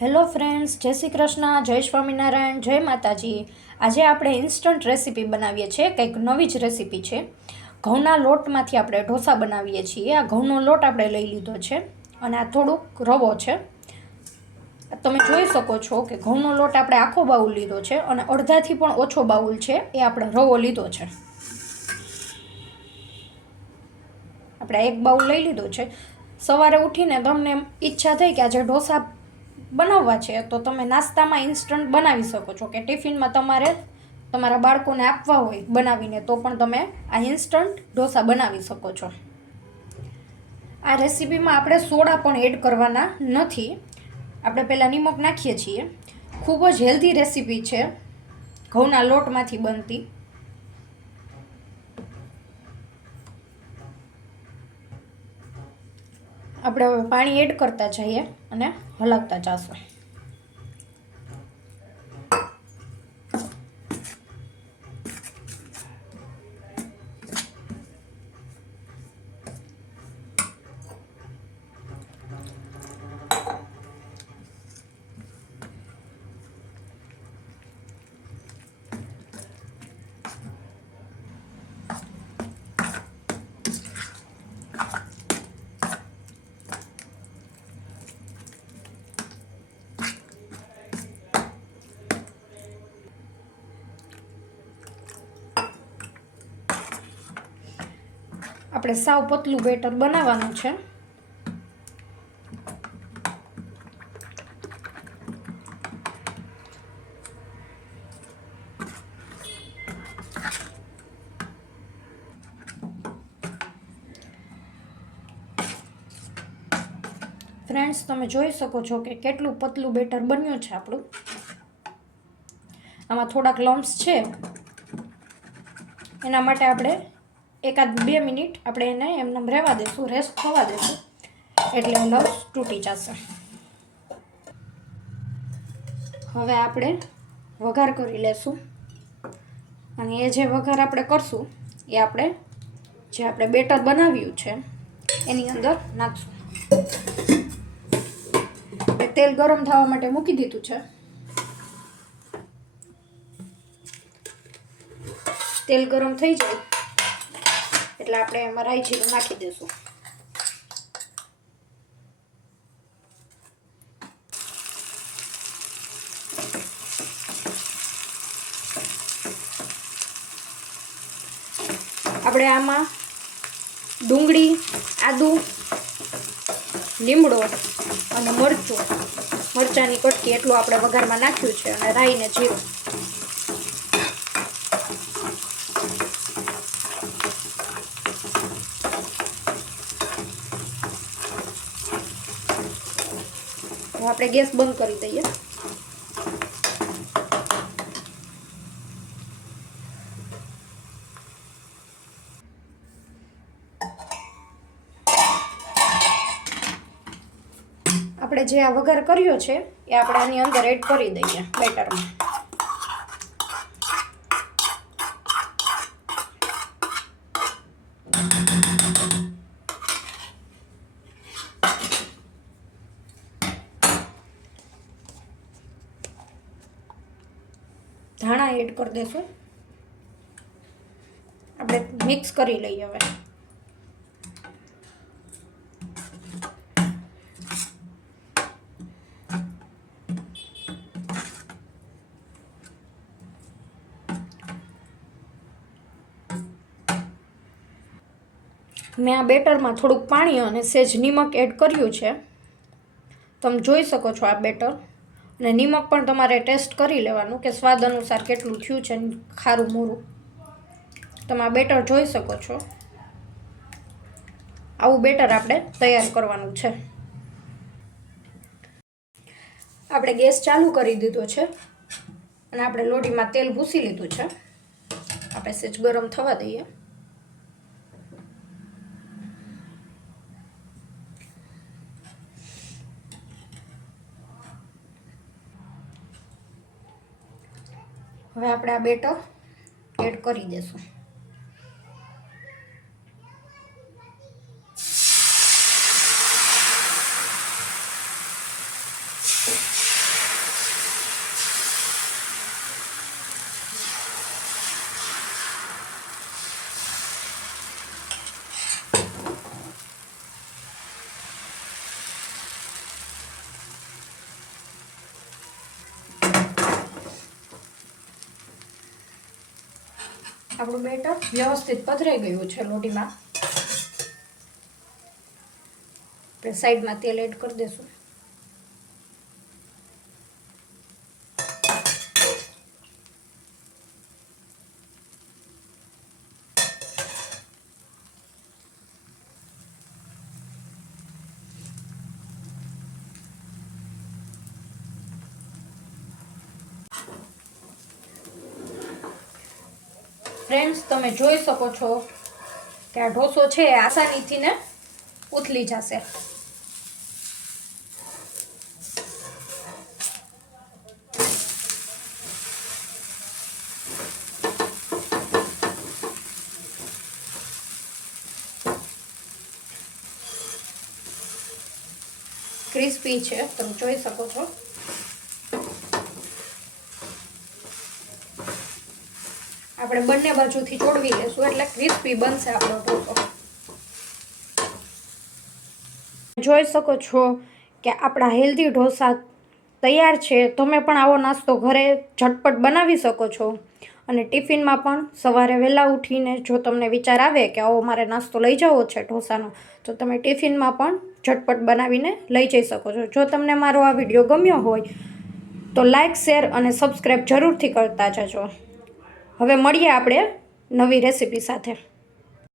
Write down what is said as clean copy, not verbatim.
Hello friends, જય શ્રી કૃષ્ણ, જય સ્વામિનારાયણ, જય માતાજી. આજે આપણે ઇન્સ્ટન્ટ રેસીપી બનાવીએ છીએ. કંઈક નવી જ રેસીપી છે. ઘઉંના લોટમાંથી આપણે ઢોસા બનાવીએ છીએ. આ ઘઉંનો લોટ આપણે લઈ લીધો છે અને આ થોડુંક રવો છે. તમે જોઈ શકો છો કે ઘઉંનો લોટ આપણે આખો બાઉલ લીધો છે અને અડધાથી પણ ઓછો બાઉલ છે એ આપણે રવો લીધો છે. આપણે એક બાઉલ લઈ લીધો છે. સવારે ઉઠીને તમને ઈચ્છા થઈ કે આજે ઢોસા બનાવવા છે તો તમે નાસ્તામાં ઇન્સ્ટન્ટ બનાવી શકો છો, કે ટિફિનમાં તમારે તમારા બાળકોને આપવા હોય બનાવીને તો પણ તમે આ ઇન્સ્ટન્ટ ઢોસા બનાવી શકો છો. આ રેસીપીમાં આપણે સોડા પણ એડ કરવાના નથી. આપણે પહેલાં નિમક નાખીએ છીએ. ખૂબ જ હેલ્ધી રેસીપી છે, ઘઉંના લોટમાંથી બનતી. આપણે હવે પાણી એડ કરતા જઈએ અને હલાવતા જઈશું. આપણે સાવ પતલું બેટર બનાવવાનું છે. ફ્રેન્ડ્સ, તમે જોઈ શકો છો કે કેટલું પતલું બેટર બન્યું છે આપણું. આમાં થોડાક લમ્સ છે, એના માટે આપણે 1-2 મિનિટ આપણે એને એમને રહેવા દઈશું, રેસ્ટ થવા દઈશું, એટલે લમ્સ તૂટી જશે. હવે આપણે વઘાર કરી લેશું અને એ જે વઘાર આપણે કરશું એ આપણે બેટર બનાવ્યું છે એની અંદર નાખશું. તેલ ગરમ થવા માટે મૂકી દીધું છે. તેલ ગરમ થઈ જાય એટલે આપણે એમાં રાઈ જીરું નાખી દઈશું. આપણે આમાં ડુંગળી, આદુ, લીમડો અને મરચાંની કટકી એટલું આપણે વઘારમાં નાખ્યું છે અને રાઈ ને જીરું. આપણે ગેસ બંધ કરી દઈએ. આપણે જે આ વઘાર કર્યો છે એ આપણે આની અંદર એડ કરી દઈએ બેટરમાં. ધાણા એડ કરી દઈશું. આપણે મિક્સ કરી લઈએ હવે. મેં આ બેટરમાં થોડુંક પાણી અને સેજ નિમક એડ કર્યું છે. તમે જોઈ શકો છો આ બેટર. અને નિમક પણ તમારે ટેસ્ટ કરી લેવાનું કે સ્વાદ અનુસાર કેટલું થયું છે, ખારું મોરું. તમે આ બેટર જોઈ શકો છો. આવું બેટર આપણે તૈયાર કરવાનું છે. આપણે ગેસ ચાલુ કરી દીધો છે અને આપણે લોઢીમાં તેલ ભૂસી લીધું છે. આપણે સેજ ગરમ થવા દઈએ. હવે આપણે આ બેટર એડ કરી દઈશું. આપણું બેટર વ્યવસ્થિત પધરાઈ ગયું છે લોટીમાં. આપણે સાઈડમાં તેલ એડ કરી દઈશું. ફ્રેન્ડ્સ, તમે જોઈ શકો છો કે આ ઢોસો છે એ આસાનીથી ને ઉથલી જશે. ક્રિસ્પી છે, તમે જોઈ શકો છો. આપણે બંને બાજુથી ચોડવી લેશું એટલે ક્રિસ્પી બનશે આપણો ઢોસો. જોઈ શકો છો કે આપણા હેલ્ધી ઢોસા તૈયાર છે. તમે પણ આવો નાસ્તો ઘરે ઝટપટ બનાવી શકો છો. અને ટિફિનમાં પણ સવારે વહેલા ઉઠીને જો તમને વિચાર આવે કે આવો મારે નાસ્તો લઈ જવો છે ઢોસાનો, તો તમે ટિફિનમાં પણ ઝટપટ બનાવીને લઈ જઈ શકો છો. જો તમને મારો આ વિડીયો ગમ્યો હોય તો લાઈક, શેર અને સબસ્ક્રાઈબ જરૂરથી કરતા જજો. હવે મળીએ આપણે નવી રેસીપી સાથે.